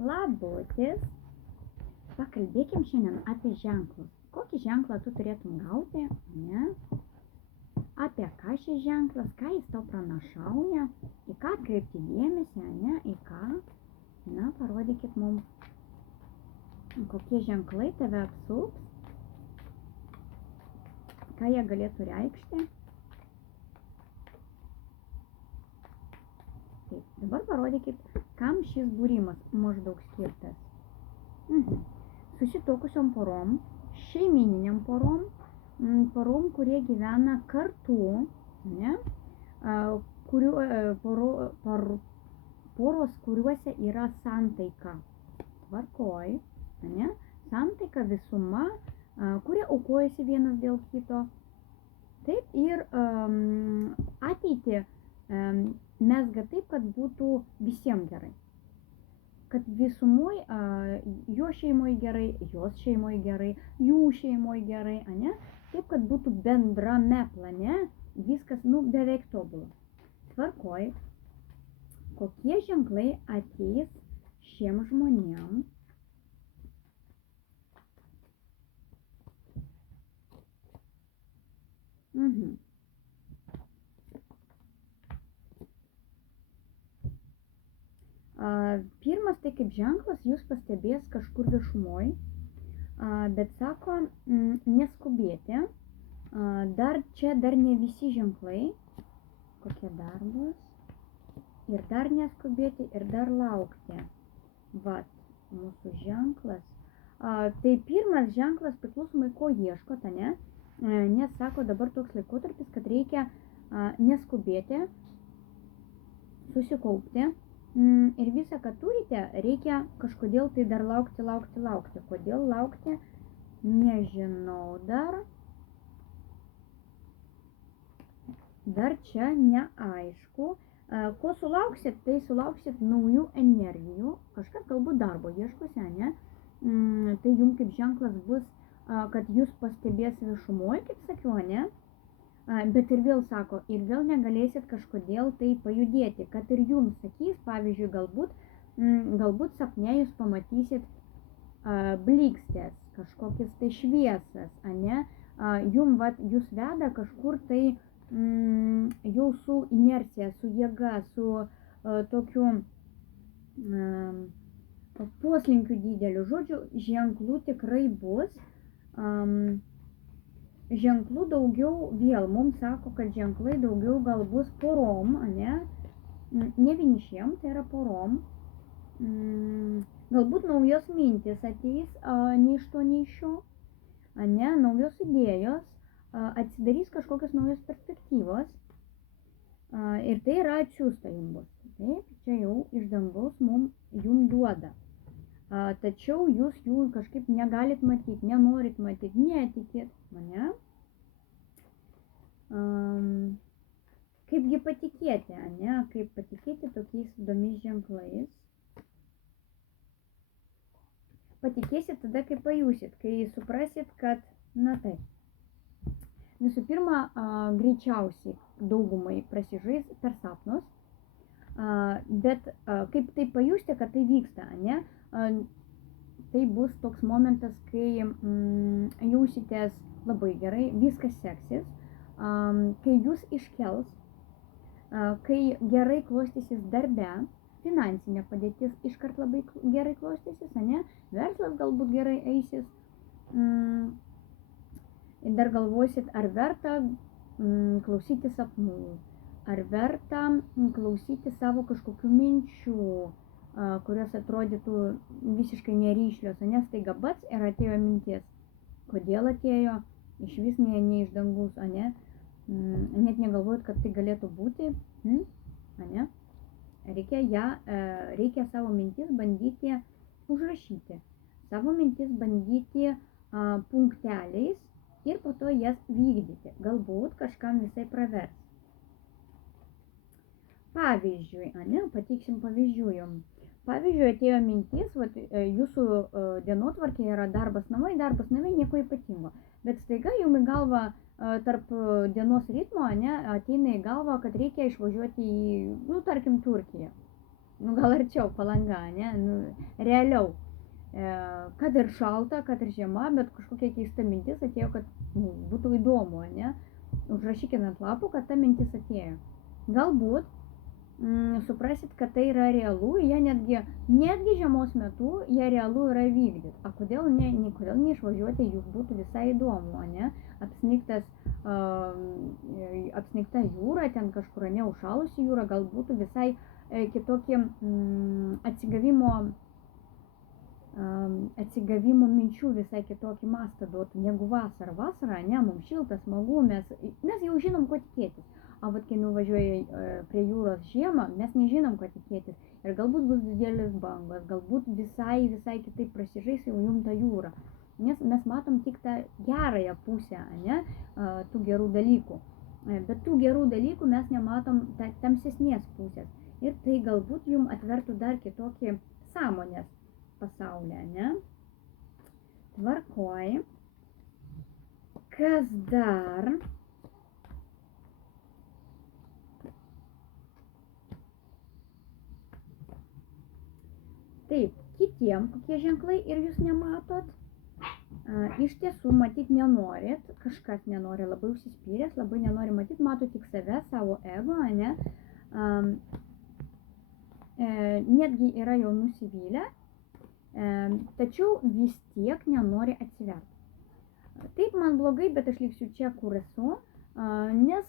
Labutis. Pakalbėkim šiandien apie ženklus. Kokį ženklą tu turėtum gauti, ne? Apie ką šis ženklas, ką jis tau pranašauja, į ką atkreipti dėmesį, ne? Į ką? Na, parodykit mums, kokie ženklai tave apsups, ką jie galėtų reikšti. Taip, dabar parodykit, kam šis būrimas maždaug skirtas. Susituokusiom porom, šeimininiam porom, porom, kurie gyvena kartu, ne? Poros, kuriuose yra santaika. Tvarkoj, ne? Santaika visuma, kurie aukojasi vienas dėl kito. Taip, ir ateitį mesga taip, kad būtų visiems gerai. Kad visumoj jo šeimoj gerai, jos šeimoj gerai, jų šeimoj gerai, ane? Taip, kad būtų bendrame plane viskas, beveik tobula. Tvarkoj, kokie ženklai ateis šiem žmonėm? Pirmas tai kaip ženklas jūs pastebės kažkur viešumoj, bet sako neskubėti, dar ne visi ženklai, kokie dar bus, ir dar neskubėti, ir dar laukti. Vat, mūsų ženklas. Tai pirmas ženklas priklausomai ko ieškot, ne? Nes sako dabar toks laikotarpis, kad reikia neskubėti, susikaupti. Ir visą, ką turite, reikia kažkodėl tai dar laukti. Kodėl laukti, nežinau dar. Dar čia neaišku. Ko sulauksit, tai sulauksit naujų energijų. Kažkas galbūt darbo ieškosi, ne? Tai jums kaip ženklas bus, kad jūs pastebės viešumoj, kaip sakiau, ne? Bet ir vėl sako, ir vėl negalėsit kažkodėl tai pajudėti, kad ir jums sakys, pavyzdžiui, galbūt sapne jūs pamatysit blikstės, kažkokias tai šviesas, ane? Jūs veda kažkur tai jau su inercija, su jėga, su tokiu poslinkiu dideliu. Žodžiu, ženklų tikrai bus. Ženklų daugiau vėl, mums sako, kad ženklai daugiau gal bus porom, ne? Ne vienišiem, tai yra porom. Galbūt naujos mintis ateis, nei iš to, nei iš šio, ne? Naujos idėjos, atsidarys kažkokios naujos perspektyvos. Ir tai yra atsiųsta jums bus. Taip, čia jau iš dangaus jums duoda. Tačiau jūs jų kažkaip negalit matyti, nenorit matyti, netikėt, ne? Kaipgi patikėti, ne? Kaip patikėti tokiais įdomiais ženklais? Patikėsit tada, kai pajusit, kai suprasit, kad, na taip. Visų pirma, greičiausiai daugumai prasižais per sapnus, bet kaip tai pajusti, kad tai vyksta, ne? Tai bus toks momentas, kai jausitės labai gerai, viskas seksis, kai jūs iškels, kai gerai klostysis darbe, finansinė padėtis iškart labai gerai klostysis, ne? Verslas galbūt gerai eisis. Ir dar galvosit, ar verta klausyti sapnų, ar verta klausyti savo kažkokių minčių, kurios atrodytų visiškai neryšlios, nes staiga bats ir atėjo mintis. Kodėl atėjo? Iš vis ne iš dangus, ne? Net negalvojat, kad tai galėtų būti, ne? Reikia savo mintis bandyti užrašyti, savo mintis bandyti punkteliais ir po to jas vykdyti. Galbūt kažkam visai pravers. Pavyzdžiui, pateiksim pavyzdžių jums. Pavyzdžiui, atėjo mintis, jūsų dienotvarkė yra darbas namai, nieko ypatingo. Bet staiga jums į galvą tarp dienos ritmo, ateina į galvą, kad reikia išvažiuoti į, tarkim, Turkiją. nu gal arčiau Palanga, ne, nu, realiau. Kad ir šalta, kad ir žiema, bet kažkokia keista mintis atėjo, kad būtų įdomu, ne? Užrašykime ant lapų, kad ta mintis atėjo. Galbūt suprasit, kad tai yra realu, jie netgi žiemos metu, jie realu yra vykdyti. A kodėl neišvažiuoti, juk būtų visai įdomu, ne? Apsnigta jūra, ten kažkur neužšalusi jūra, gal būtų visai kitokį atsigavimo minčių visai kitokį mastą duotų negu vasarą. Vasarą, ne, mums šilta, smagu, mes jau žinom, ko tikėtis. O vat kai nuvažiuoja prie jūros žiemą, mes nežinom, ko tikėtis. Ir galbūt bus didelis bangos, galbūt visai kitaip prasižais jau jum tą jūrą. Nes mes matom tik tą gerąją pusę, ne, tų gerų dalykų. Bet tų gerų dalykų mes nematom tamsesnės pusės. Ir tai galbūt jum atvertų dar kitokį sąmonės pasaulį, ne? Tvarkoj. Kas dar? Taip, kitiem kokie ženklai ir jūs nematot. Iš tiesų matyti nenorit, kažkas nenori, labai užsispyręs, labai nenori matyti, mato tik save, savo ego, ne? Netgi yra jau nusivylę, tačiau vis tiek nenori atsiverti. Taip, man blogai, bet aš liksiu čia, kur esu, nes,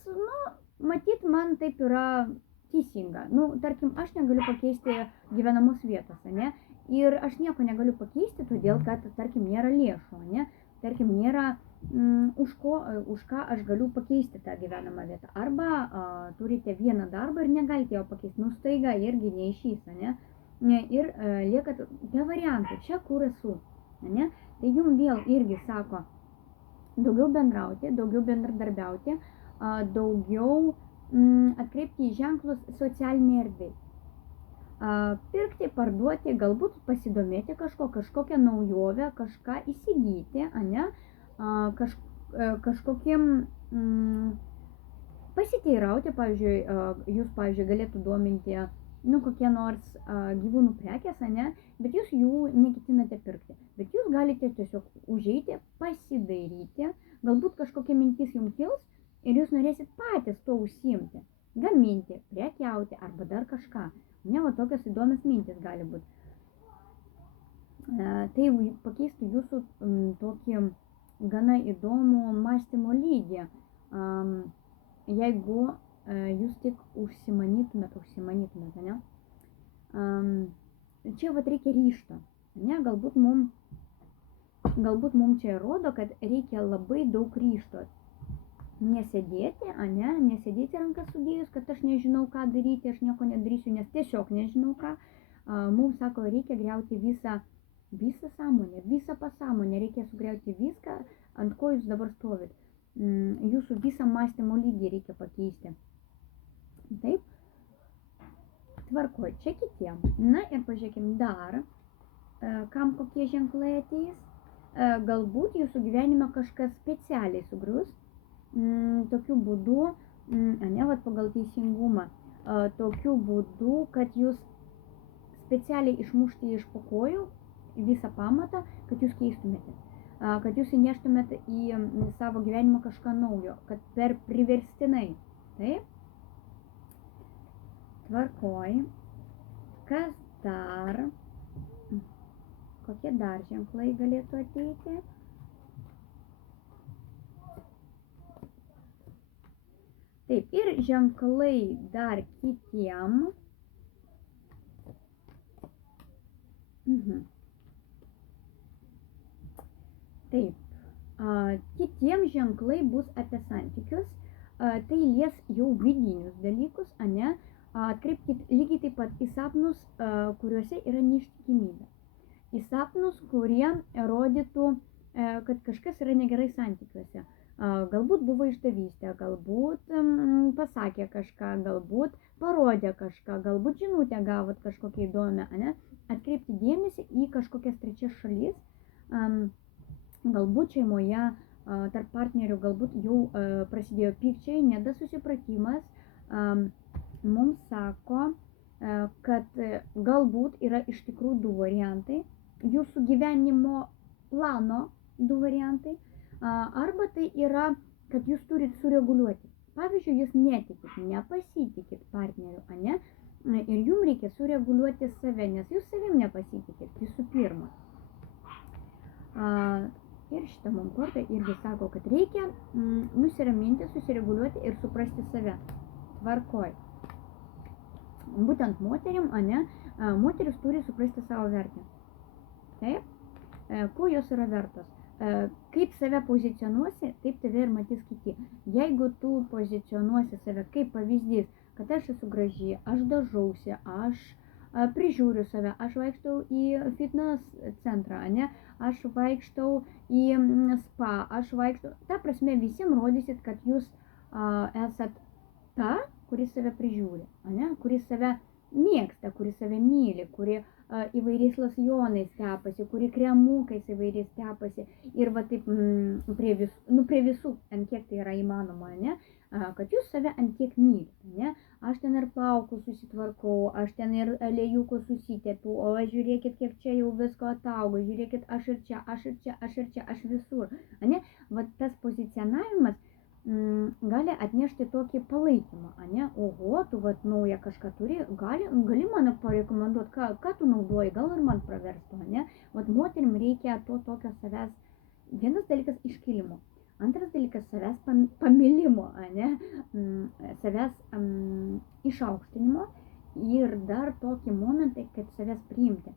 matyt, man taip yra teisinga. Tarkim, aš negaliu pakeisti gyvenamos vietos, ne? Ir aš nieko negaliu pakeisti, todėl, kad, tarkim, nėra lėšų, ne? Tarkim, nėra už ką aš galiu pakeisti tą gyvenamą vietą. Arba turite vieną darbą ir negalite jo pakeisti. Staiga irgi neišys, ne? Ir liekat be variantų, čia kur esu, ne? Tai jums vėl irgi sako, daugiau bendrauti, daugiau bendradarbiauti, daugiau atkreipti į ženklus socialinėje erdvėje. Pirkti, parduoti, galbūt pasidomėti kažkokią naujovę, kažką įsigyti, ne? Kažkokiem pasiteirauti, jūs, galėtų dominti, kokie nors gyvūnų prekės, ne? Bet jūs jų neketinate pirkti. Bet jūs galite tiesiog užeiti, pasidairyti, galbūt kažkokia mintis jums kils ir jūs norėsit patys to užsiimti, gaminti, prekiauti arba dar kažką. Ne, va tokios įdomios mintis gali būti. Tai pakeistų jūsų tokį gana įdomų mąstymo lygį, jeigu jūs tik užsimanytumėt, ne? Čia vat reikia ryžto, ne? Galbūt mum čia rodo, kad reikia labai daug ryžto. Nesėdėti, ne? Nesėdėti rankas sudėjus, kad aš nežinau, ką daryti, aš nieko nedarysiu, nes tiesiog nežinau ką. Mums sako, reikia griauti visą sąmonę, visą pasąmonę, reikia sugriauti viską, ant ko jūs dabar stovit. Jūsų visą mąstymo lygį reikia pakeisti. Taip? Tvarkoj, čia kitiem. Na ir pažiūrėkim dar, kam kokie ženklai ateis. Galbūt jūsų gyvenime kažkas specialiai sugrius. Tokiu būdu, ne, vat pagal teisingumą, tokiu būdu, kad jūs specialiai išmušti iš po kojų visą pamatą, kad jūs keistumėte, kad jūs įneštumėte į savo gyvenimą kažką naujo, kad per priverstinai, taip? Tvarkoj. Kas dar? Kokie dar ženklai galėtų ateiti? Taip, ir ženklai dar kitiem. Taip, kitiem ženklai bus apie santykius, tai lies jau vidinius dalykus, ne? Atkreipkit lygiai taip pat į sapnus, kuriuose yra neištikimybė. Į sapnus, kurie rodytų, kad kažkas yra negerai santykiuose. Galbūt buvo išdavystė, galbūt pasakė kažką, galbūt parodė kažką, galbūt žinutę gavot kažkokią įdomią, ne? Atkreipti dėmesį į kažkokias trečias šalis, galbūt šeimoje, tarp partnerių, galbūt jau prasidėjo pykčiai, nesusipratimas. Mums sako, kad galbūt yra iš tikrųjų du variantai, jūsų gyvenimo plano du variantai, arba tai yra, kad jūs turit sureguliuoti. Pavyzdžiui, jūs netikit, nepasitikit partneriu, ane? Ir jums reikia sureguliuoti save, nes jūs savim nepasitikit visų pirma. Ir šitą mum kortą irgi sako, kad reikia nusiraminti, susireguliuoti ir suprasti save. Tvarkoj. Būtent moterim, ane, moteris turi suprasti savo vertę. Taip? Ko jos yra vertos? Kaip save pozicionuosi, taip tave ir matys kiti. Jeigu tu pozicionuosi save kaip pavyzdys, kad aš esu graži, aš dažausi, aš prižiūriu save, aš vaikštau į fitness centrą, ne? Aš vaikštau į spa, aš vaikštau. Ta prasme visiems rodysit, kad jūs esat ta, kuris save prižiūri, ne? Kuris save mėgsta, kuris save myli, kuri įvairiais losjonais tepasi, kuri kremukais įvairiais tepasi ir va taip prie visų, ant kiek tai yra įmanoma, ne? Kad jūs save ant kiek mylite, ne? Aš ten ir plaukus susitvarkau, aš ten ir aliejukų susitepiu, o žiūrėkit, kiek čia jau visko ataugo, žiūrėkit, aš ir čia, aš ir čia, aš ir čia, aš visur, ne? Va tas pozicionavimas gali atnešti tokį palaikymą, ane? Oho, tu vat naują kažką turi, gali man parekomenduoti, ką tu naudoji, gal ir man praverstų, ane? Vat moterim reikia to tokio savęs, vienas dalykas iškilimo, antras dalykas savęs pamilimo, ane? Savęs išaukštinimo ir dar tokį momentą, kad savęs priimti.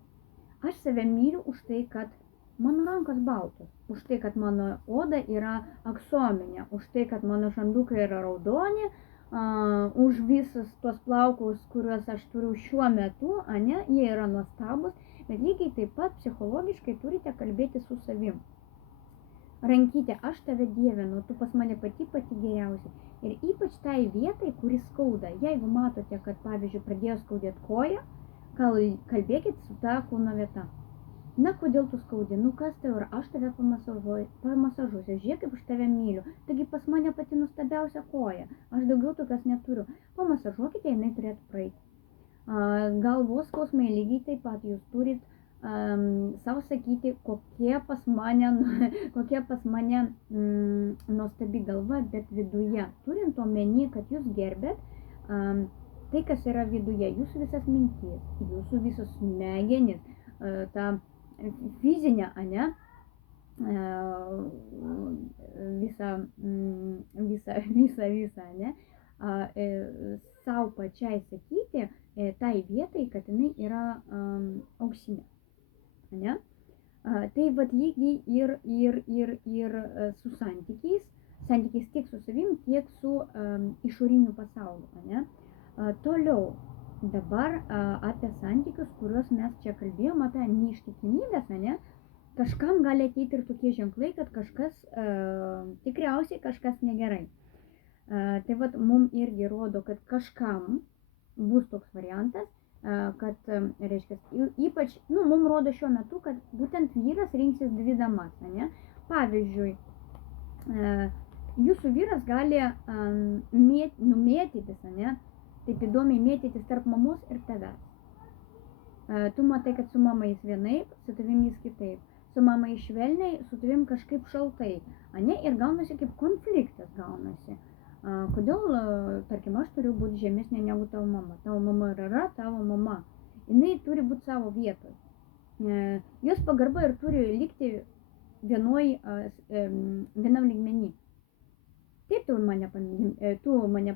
Aš save myliu už tai, kad mano rankos baltos, už tai, kad mano oda yra aksominė, už tai, kad mano žandukai yra raudoni, už visus tuos plaukus, kuriuos aš turiu šiuo metu, ane, jie yra nuostabus, bet lygiai taip pat psichologiškai turite kalbėti su savim. Rankytė, aš tave dievinu, tu pas mane pati geriausia. Ir ypač tai vietai, kuris skauda. Jeigu matote, kad pavyzdžiui pradėjo skaudėti koją, kalbėkit su ta kūno vieta. Na, kodėl tu skaudi? Nu, kas tai yra? Aš tave pamasažuosiu. Žiūrėk, kaip aš tave myliu. Taigi pas mane pati nuostabiausia koja. Aš daugiau tokios neturiu. Pamasažuokite, jinai turėtų praeiti. Galvos skausmai lygiai taip pat. Jūs turit savo sakyti, kokia pas mane nuostabi galva, bet viduje. Turint omeny, kad jūs gerbėt tai, kas yra viduje. Jūsų visas mintis, jūsų visos smegenys, ta fizinė, ane, visą, ne, savo pačiai sakyti tai vietai, kad jinai yra auksinė, ne. Tai vat lygiai ir su santykiais tiek su savim, tiek su išoriniu pasauliu, ne. Toliau. Dabar apie santykius, kuriuos mes čia kalbėjom, apie neištikimybės, ne? Kažkam gali ateiti ir tokie ženklai, kad tikriausiai kažkas negerai. Tai vat mum irgi rodo, kad kažkam bus toks variantas, kad, reiškia, ypač, mum rodo šiuo metu, kad būtent vyras rinksis dvi damas, ne? Pavyzdžiui, jūsų vyras gali numėtytis, ne? Taip įdomiai mėtytis tarp mamos ir tavęs. Tu matai, kad su mama jis vienaip, su tavim jis kitaip. Su mama jis švelniai, su tavim kažkaip šaltai. Ane? Ir gaunasi kaip konfliktas gaunasi. Kodėl, tarkim, aš turiu būti žemesnė negu tavo mama. Tavo mama yra tavo mama. Jinai turi būti savo vietoj. Jos pagarba ir turi likti vienam lygmenį. Taip, tu mane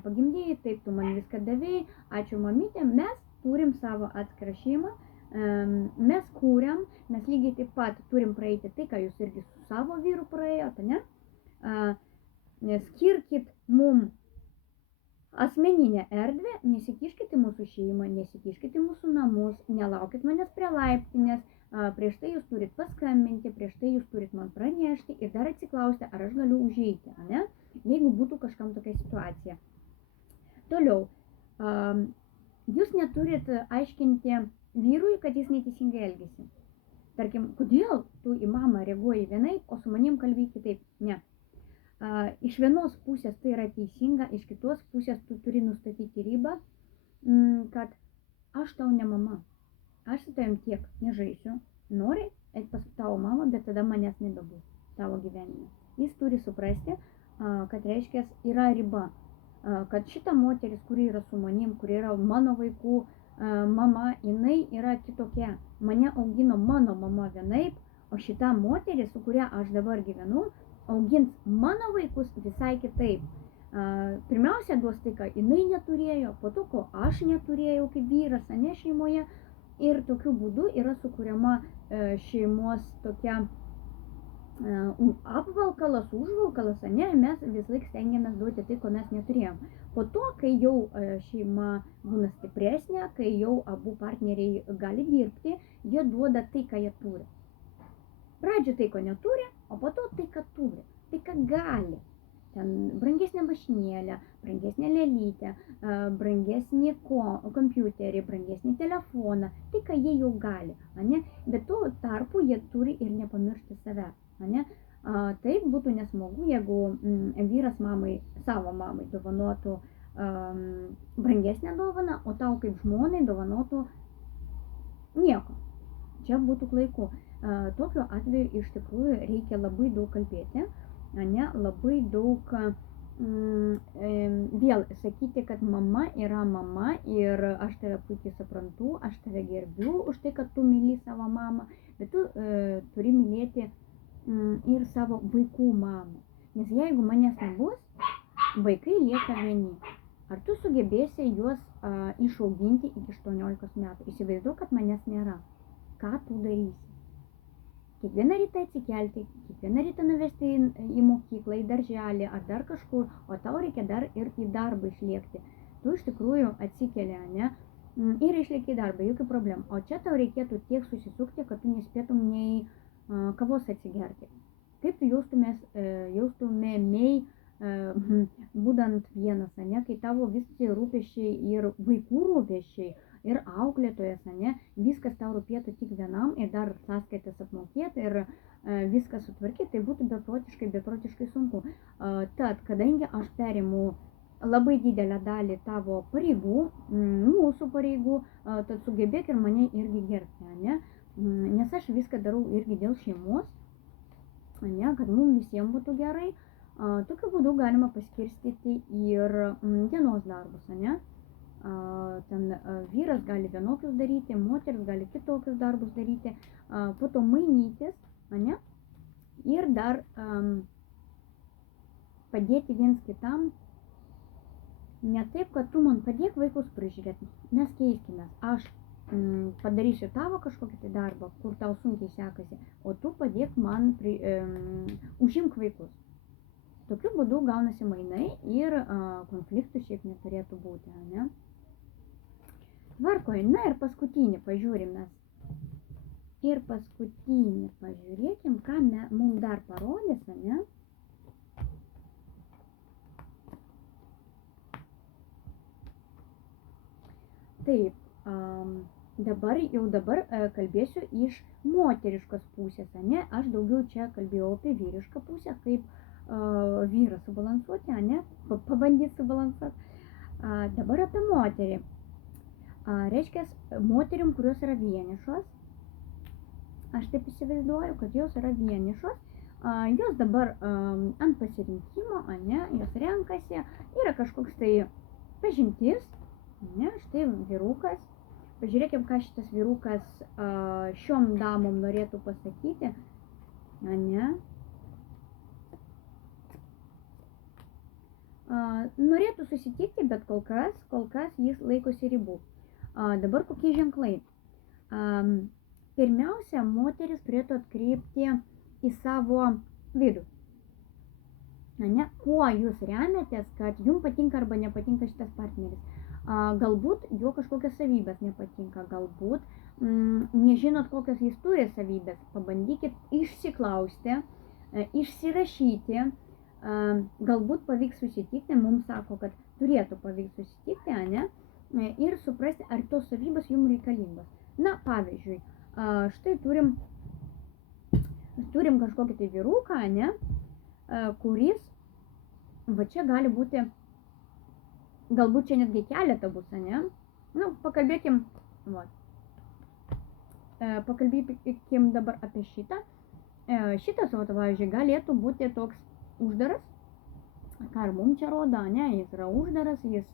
pagimdėjai, taip, tu man viską davėjai, ačiū mamytė, mes turim savo atskirą šeimą, mes kūriam, mes lygiai taip pat turim praeiti tai, ką jūs irgi su savo vyru praėjote, ne? Skirkit mum asmeninę erdvę, nesikiškit į mūsų šeimą, nesikiškit į mūsų namus, nelaukit manęs prie laiptinės, prieš tai jūs turit paskambinti, prieš tai jūs turit man pranešti ir dar atsiklausti, ar aš galiu užeiti, ne? Jeigu būtų kažkam tokia situacija. Toliau, jūs neturit aiškinti vyrui, kad jis neteisingai elgiasi. Tarkim, kodėl tu į mamą reaguoji vienaip, o su manim kalbėjai kitaip? Ne. Iš vienos pusės tai yra teisinga, iš kitos pusės tu turi nustatyti ribą, kad aš tau ne mama, aš su tavim tiek nežaisiu, nori eit pas tavo mamą, bet tada manęs nebebus tavo gyvenime. Jis turi suprasti, kad reiškia yra riba, kad šita moteris, kuri yra su manim, kuri yra mano vaikų mama, jinai yra kitokia. Mane augino mano mama vienaip, o šita moteris, su kuria aš dabar gyvenu, augins mano vaikus visai kitaip. Pirmiausia, duos tai, ką jinai neturėjo, po to, ko aš neturėjau kaip vyras, ane, šeimoje. Ir tokiu būdu yra sukuriama šeimos tokia apvalkalas, užvalkalas, ane, mes vis laik stengiamės duoti tai, ko mes neturėjom. Po to, kai jau šeima būna stipresnė, kai jau abu partneriai gali dirbti, jie duoda tai, ką jie turi. Pradžio tai, ko neturi, o po to tai, ką turi, tai, ką gali. Ten brangesnė mašinėlė, brangesnė lėlytė, brangesnį kompiuterį, brangesnį telefoną, tai, ką jie jau gali, ane? Bet tuo tarpu jie turi ir nepamiršti save, ane? Taip būtų nesmagu, jeigu vyras savo mamai dovanotų brangesnę dovaną, o tau kaip žmonai dovanotų nieko. Čia būtų klaiku. Tokiu atveju iš tikrųjų reikia labai daug kalbėti, ane, labai daug vėl sakyti, kad mama yra mama ir aš tave puikiai suprantu, aš tave gerbiu už tai, kad tu myli savo mamą, bet tu turi mylėti ir savo vaikų mamą. Nes jeigu manęs nebus, vaikai lieka vieni. Ar tu sugebėsi juos išauginti iki 18 metų? Įsivaizduok, kad manęs nėra. Ką tu darysi? Kiekvieną rytą atsikelti, kiekvieną rytą nuvesti į mokyklą, į darželį ar dar kažkur, o tau reikia dar ir į darbą išlėkti. Tu iš tikrųjų atsikeli, ne? Ir išlėki į darbą, jokių problemų. O čia tau reikėtų tiek susisukti, kad tu nespėtum nei kavos atsigerti. Kaip tu jaustumėmei būdant vienas, ne? Kai tavo visi rūpesčiai ir vaikų rūpesčiai, ir auklėtojas, ane, viskas tau rūpėtų tik vienam ir dar sąskaitas apmokėti ir viską sutvarkyti, tai būtų beprotiškai sunku. Tad, kadangi aš perimu labai didelę dalį tavo pareigų, mūsų pareigų, tad sugebėk ir mane irgi gerbti, ane, nes aš viską darau irgi dėl šeimos, ane, kad mums visiems būtų gerai. Tokiu būdu galima paskirstyti ir dienos darbus, ane. Ten vyras gali vienokius daryti, moteris gali kitokius darbus daryti, po to mainytis, ane? Ir dar padėti viens kitam, ne taip, kad tu man padėk vaikus prižiūrėti, mes keiskime, aš padarysiu tavo kažkokį tai darbą, kur tau sunkiai sekasi, o tu padėk man užimk vaikus. Tokiu būdu gaunasi mainai ir konfliktų šiaip neturėtų būti, ne? Tvarkoj, na ir paskutinį pažiūrime. Ir paskutinį pažiūrėkim, ką mums dar parodys, ne? Taip, dabar kalbėsiu iš moteriškos pusės, ne? Aš daugiau čia kalbėjau apie vyrišką pusę, kaip vyrą subalansuoti, ne? Pabandyti subalansuoti. Dabar apie moterį. Reiškia, moterim, kurios yra vienišos, aš taip įsivaizduoju, kad jos yra vienišos, jos dabar ant pasirinkimo, ne, jos renkasi, yra kažkoks tai pažintis, ne, štai vyrukas, pažiūrėkim, ką šitas vyrukas šiom damom norėtų pasakyti, ne. Norėtų susitikti, bet kol kas jis laikosi ribų. Dabar kokie ženklai? Pirmiausia, moteris turėtų atkreipti į savo vidų. Ne? Kuo jūs remiatės, kad jums patinka arba nepatinka šitas partneris? Galbūt jo kažkokios savybės nepatinka, galbūt nežinot, kokios jis turi savybės. Pabandykit išsiklausti, išsirašyti, galbūt pavyks susitikti, mums sako, kad turėtų pavyks susitikti, ne? Ir suprasti, ar tos savybės jums reikalingos. Na, pavyzdžiui, štai turim kažkokį tai vyruką, ne, kuris, va čia gali būti, galbūt čia netgi keletą bus, ne, nu, pakalbėkim Vat. Pakalbėkim dabar apie šitą. Šitas, pavyzdžiui, galėtų būti toks uždaras, ką ir mums čia rodo, ne, jis yra uždaras, jis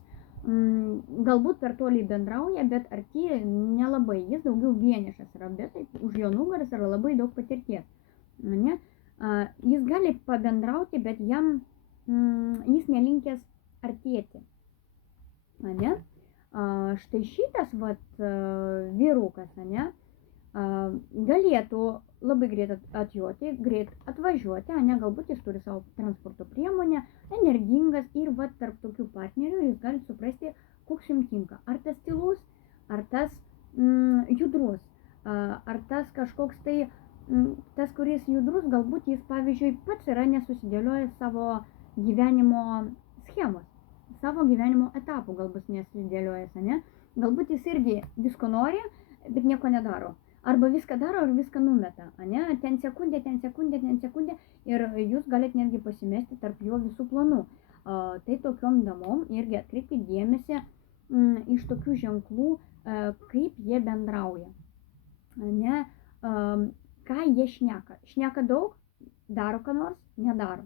galbūt per toliai bendrauja, bet arti nelabai, jis daugiau vienišas yra, bet taip, už jo nugaras yra labai daug patirties. Ne? Jis gali pabendrauti, bet jam jis nelinkęs artėti. Ne? Štai šitas vyrukas, ne, galėtų labai greit greit atvažiuoti, ne, galbūt jis turi savo transporto priemonę, energingas ir tarp tokių partnerių jis gali suprasti, koks jums tinka. Ar tas tylus, ar tas judrus, ar tas kažkoks tai, tas, kuris judrus, galbūt jis, pavyzdžiui, pats yra nesusidėliojęs savo gyvenimo schemos, savo gyvenimo etapų galbūt nesusidėliojęs, ne? Galbūt jis irgi visko nori, bet nieko nedaro. Arba viską daro ir viską numeta, ne? Ten sekundė ir jūs galite netgi pasimesti tarp jo visų planų. Tai tokiom damom irgi atkreipkite dėmesį iš tokių ženklų, kaip jie bendrauja. Ne? Ką jie šneka. Šneka daug, daro ką nors, nedaro.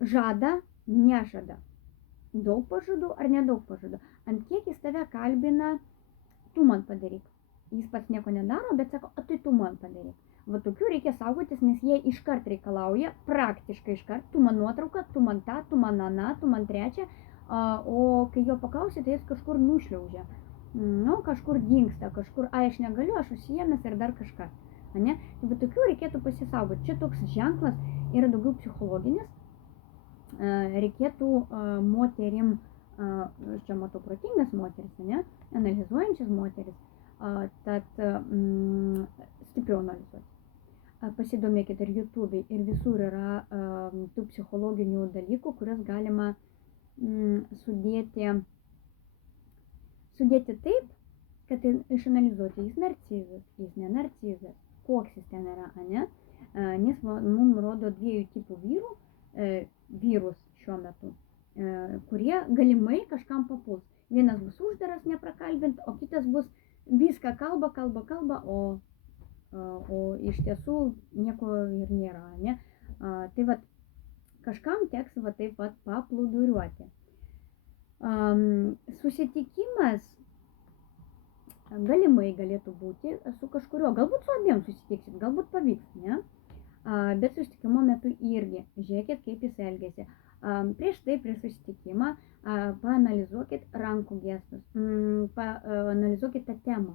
Žada, nežada. Daug pažadų ar nedaug pažadų. Ant kiek jis tave kalbina, tu man padaryk. Jis pats nieko nedaro, bet sako, o tai tu man padaryk. Va tokių reikia saugotis, nes jie iškart reikalauja, praktiškai iškart, tu man nuotrauką, tu man tą, tu man aną, tu man trečią, o kai jo paklausi, tai jis kažkur nušliaužia. Nu, kažkur dingsta, kažkur, aš negaliu, aš užsiėmęs ir dar kažką. Ne? Tai va tokių reikėtų pasisaugoti. Čia toks ženklas yra daugiau psichologinis. Reikėtų moterim, čia matau protingas moteris, ne? Analizuojančias moteris, tad stipriau analizuoti. Pasidomėkite ir YouTube, ir visur yra tų psichologinių dalykų, kurias galima sudėti taip, kad išanalizuoti, jis narcizas, jis ne narcizas, koks jis ten yra, ne? Nes mums rodo dviejų tipų vyrus šiuo metu, kurie galimai kažkam papuls. Vienas bus uždaras, neprakalbint, o kitas bus viską kalba, o iš tiesų nieko ir nėra, ne? Tai vat, kažkam teks va taip pat paplūduriuoti. Susitikimas galimai galėtų būti su kažkurio, galbūt su abiem susitiksit, galbūt pavyks, ne? Bet susitikimo metu irgi žiūrėkit, kaip jis elgiasi. Prieš susitikimą paanalizuokit rankų gestus, paanalizuokit tą temą.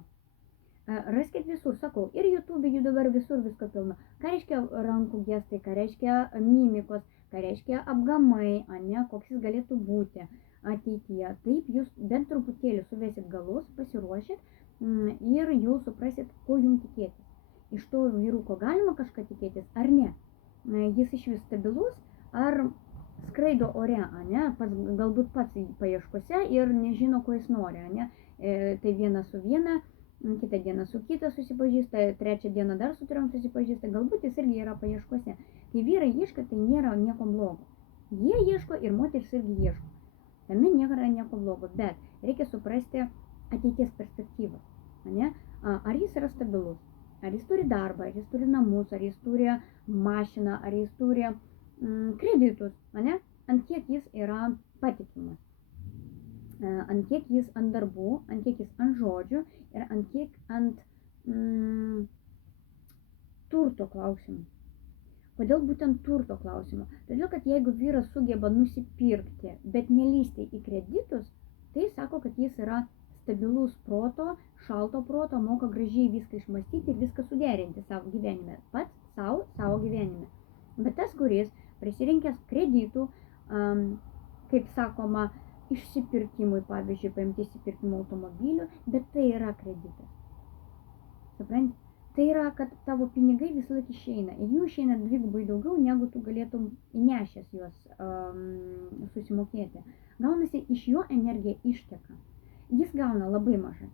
Raskit visur, sakau, ir YouTube, jų dabar visur visko pilna. Ką reiškia rankų gestai, ką reiškia mimikos, ką reiškia apgamai, ne, koks jis galėtų būti ateityje. Taip jūs bent truputėlį suvesit galus, pasiruošit ir jūs suprasit, ko jums tikėtis. Iš to vyruko galima kažką tikėtis, ar ne? Jis iš vis stabilus, ar skraido ore, ne? Galbūt pats paieškose ir nežino, ko jis nori, ne? Tai viena su viena, kitą dieną su kita susipažįsta, trečią dieną dar su kuriom susipažįsta, galbūt jis irgi yra paieškose. Kai vyrai ieško, tai nėra nieko blogo. Jie ieško ir moteris irgi ieško. Tame nėra nieko blogo, bet reikia suprasti ateities perspektyvą, ne? Ar jis yra stabilus, ar jis turi darbą, ar jis turi namus, ar jis turi mašiną, ar jis turi kreditus, ne? Ant kiek jis yra patikimas. Ant kiek jis ant darbų, ant kiek jis ant žodžių ir ant kiek ant turto klausimų. Kodėl būtent turto klausimų? Todėl, kad jeigu vyras sugeba nusipirkti, bet nelysti į kreditus, tai sako, kad jis yra stabilus proto, šalto proto, moka gražiai viską išmastyti ir viską suderinti savo gyvenime, pats savo gyvenime. Bet tas, kuris prisirinkęs kreditų, kaip sakoma, išsipirkimui, pavyzdžiui, paimti išsipirkimo automobilių, bet tai yra kreditas. Supranti? Tai yra, kad tavo pinigai visą laiką išeina. Ir jų išeina dvigubai daugiau, negu tu galėtum įnešęs juos susimokėti. Gaunasi, iš jo energija išteka. Jis gauna labai mažai.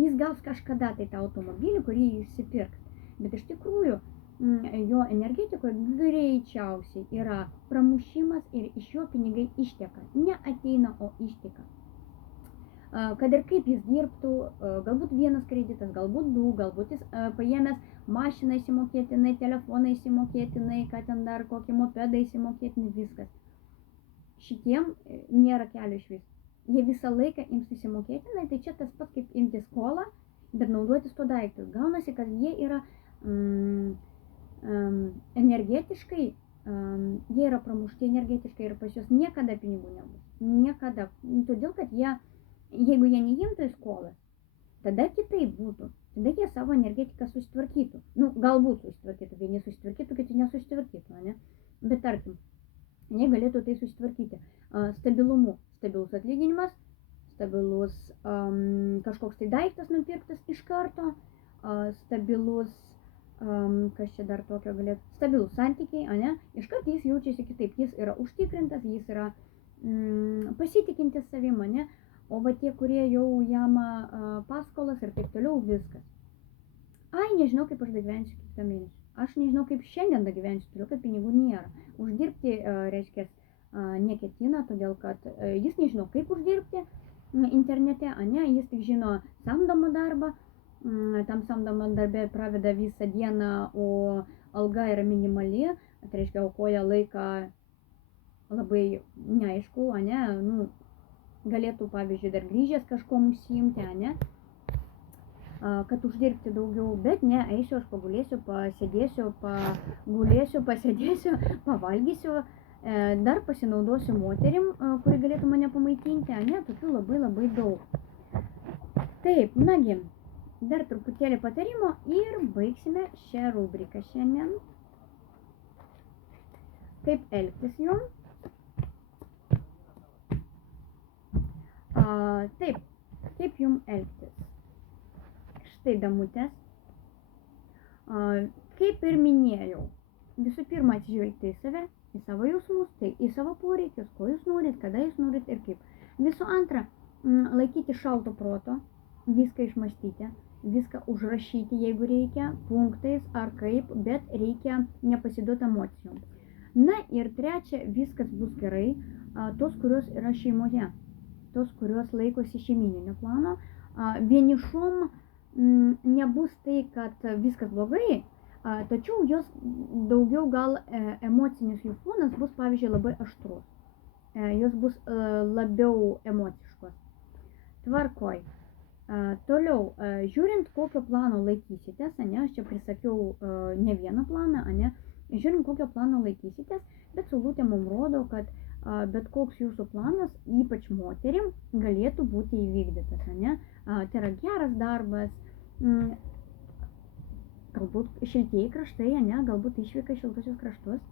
Jis gaus kažkada tai tą automobilį, kurį išsipirks. Bet iš tikrųjų, jo energetikoje greičiausiai yra pramušimas ir iš jo pinigai išteka. Ne ateina, o išteka. kad ir kaip jis dirbtų, galbūt vienas kreditas, galbūt du, galbūt jis paėmęs mašiną įsimokėtinai, telefoną įsimokėtinai, ką ten dar, kokį mopedą įsimokėtinai, viskas. Šitiem nėra kelio iš vis. Jie visą laiką ims įsimokėtinai, tai čia tas pats kaip imti skolą, bet naudotis to daiktus. Gaunasi, kad jie yra energetiškai, jie yra pramušti energetiškai ir pas juos niekada pinigų nebus. Niekada. Todėl, kad jie, jeigu jie neimtų į skolą, tada kitaip būtų. Tada jie savo energetiką susitvarkytų. Nu, galbūt susitvarkytų, vieni susitvarkytų, kiti nesusitvarkytų, ne? Bet tarkim, jie galėtų tai susitvarkyti. Stabilumu. Stabilus atlyginimas, stabilus kažkoks tai daiktas nupirktas iš karto, stabilus, kas čia dar tokio galėtų, stabilus santykiai, ane? Iškart jis jaučiasi kitaip, jis yra užtikrintas, jis yra pasitikintis savim, ane? O va tie, kurie jau jama paskolas ir taip toliau, viskas. Ai, nežinau, kaip aš dagyvensiu kitą mėnesį. Aš nežinau, kaip šiandien dagyvensiu, todėl kad pinigų nėra. Uždirbti, reiškia, neketina, todėl kad jis nežino, kaip uždirbti internete, ane? Jis tik žino samdomą darbą, tam samdomą darbę praveda visą dieną, o alga yra minimali, tai reiškia, aukoja laiką labai neaišku, ane? Nu, galėtų, pavyzdžiui, dar grįžęs kažkom užsiimti, ane? Kad uždirbti daugiau, bet ne, eisiu, aš pagulėsiu, pasėdėsiu, pagulėsiu, pasėdėsiu, pavalgysiu, dar pasinaudosiu moterim, kuri galėtų mane pamaitinti, ane? Tokių labai daug. Taip, nagi, dar truputėlį patarimo ir baigsime šią rubriką šiandien. Kaip elgtis jum? Taip, kaip jum elgtis? Štai damutės. Kaip ir minėjau, visų pirma atsižvelgti į save, į savo jausmus, tai į savo poreikius, ko jūs norit, kada jūs norit ir kaip. Visų antra, laikyti šalto proto, viską išmąstyti, viską užrašyti, jeigu reikia, punktais ar kaip, bet reikia nepasiduoti emocijom. Na ir trečia, viskas bus gerai, tos, kurios yra šeimoje, tos, kurios laikosi šeiminio plano, vienišom nebus tai, kad viskas blogai, tačiau jos daugiau gal emocinis jų fonas bus, pavyzdžiui, labai aštrus. Jos bus labiau emociškos. Tvarkoj. Toliau, žiūrint, kokio plano laikysitės, ane, aš čia prisakiau ne vieną planą, ane, žiūrint, kokio plano laikysitės, bet saulutė mums rodo, kad bet koks jūsų planas, ypač moterim, galėtų būti įvykdytas, ane? Tai yra geras darbas, galbūt šiltieji kraštai, ane? Galbūt išvyka į šiltuosius kraštus,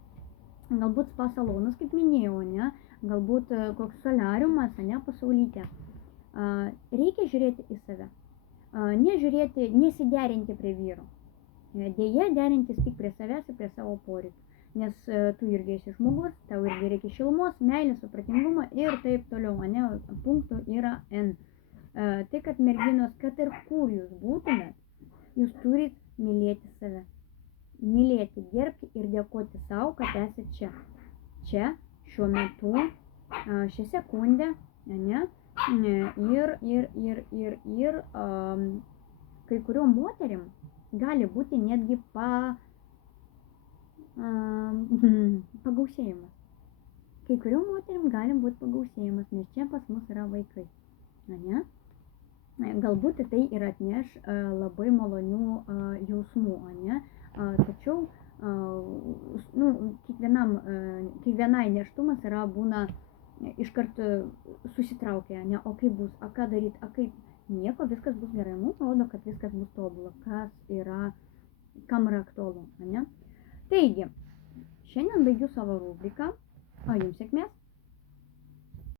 galbūt spa salonas, kaip minėjau, ane? Galbūt koks solariumas, ane, pasaulytė. Reikia žiūrėti į save, nežiūrėti, nesiderinti prie vyro. Deja, derintis tik prie savęs ir prie savo poreikių. Nes tu irgi esi žmogus, tau irgi reikia šilumos, meilės, supratingumo ir taip toliau, ane, punktų yra N. Tai, kad merginos, kad ir kur jūs būtumėt, jūs turit mylėti save. Mylėti, gerbti ir dėkoti savo, kad esate čia. Čia, šiuo metu, šią sekundę, ane, ir kai kuriuom moterim gali būti netgi pagausėjimas. Kai kuriuom moterim gali būti pagausėjimas, nes čia pas mus yra vaikai. Ne? Galbūt tai ir atneš labai malonių jausmų, ne? Tačiau kiekvienai nėštumas yra būna iškart susitraukia, ne? O kaip bus, ką daryti, kaip nieko, viskas bus gerai. Mums rodo, kad viskas bus tobula, kas yra, kam yra aktualu, ne? Taigi, šiandien baigiu savo rubriką, o jums sėkmės.